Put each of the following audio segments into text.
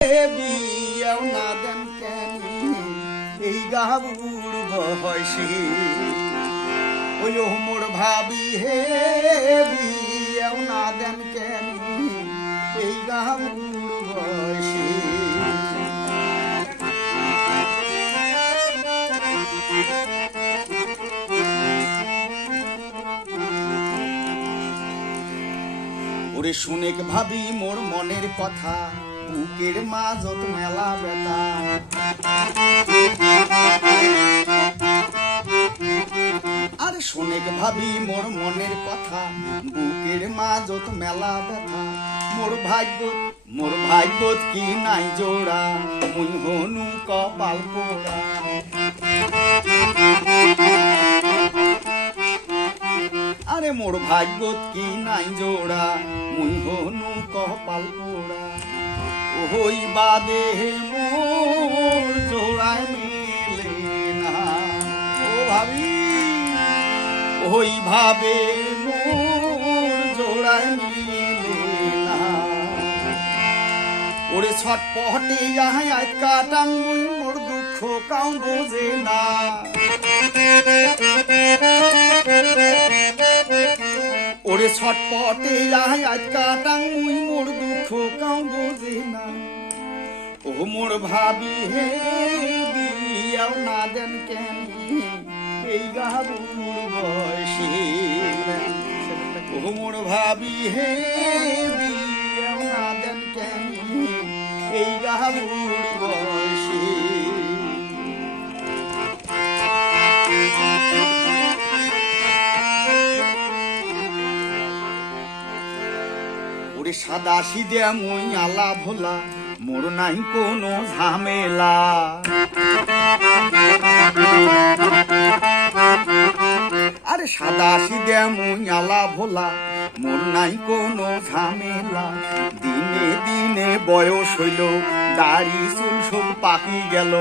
বিয়াও না দেন কেন এই গাবুর বয়সে ওই মোর ভাবি হে বিয়াও না দেন কেন এই গাবুর বয়সে ওরে শুনেক ভাবি মোর মনের কথা বুকের মাঝত মেলা ব্যথা আরে শুনেক ভাবি মোর মনের কথা বুকের মাঝত মেলা ব্যথা মোর ভাগ্য কি নাই জোড়া মুই হনু কপাল পোড়া আরে মোর ভাগ্য কি নাই জোড়া মুই হনু কপাল পোড়া ওই বাদে মোর জোড়ায় মেলে না ও ভাবি ওই ভাবে মোর জোড়ায় মেলে না ওরে ছটপটে আয় কাটাং মুই মোর দুঃখ কাউ বোঝে না ওরে ছটপটে আজ কাটাং মুই মোর দুঃখ কাউ বোঝে না ও মোর ভাবি হে বিয়াও না দেন কেন এই গাবুর বয়সে ও মোর ভাবি হে বিয়াও না দেন কেন এই গাবুর বয়সে ওরে সাদা সিদে মুই আলা ভোলা মোর নাই কোনো ঝামেলা আরে সাদা সিদে মুই আলা ভোলা মোর নাই কোনো ঝামেলা দিনে দিনে বয়স হইল দাড়ি চুল সব পাকি গেল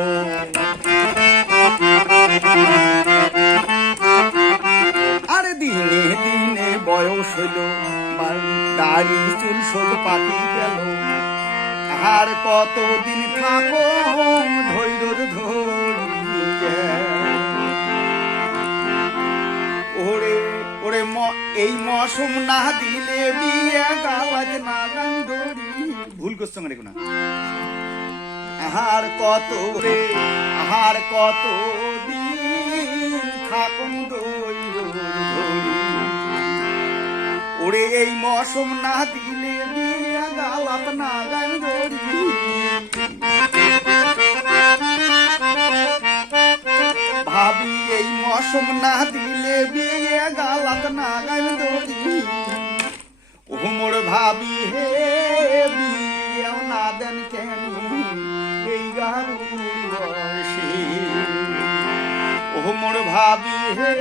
আরে দিনে দিনে বয়স হইল দাড়ি চুল সব পাকি গেল আর কতদিন থাকো ধৈর্য ধরি ওরে ওরে এই মৌসুম না দিলে বিয়ে গাওয়াজ না গান ধরি ভুল করছো রেখো না আর কত দিন থাকুন ধৈর্য ধরি ওরে এই মৌসুম না দিলে বিয়ে গাওয়াত না গান ধরি ভাবি এই মৌসুম না দিলে বিয়ে গাওয়াত না গান ধরি ও মোর ভাবি হে বিয়েও না দেন কেন এই গাবুর বয়সে ও মোর ভাবি হে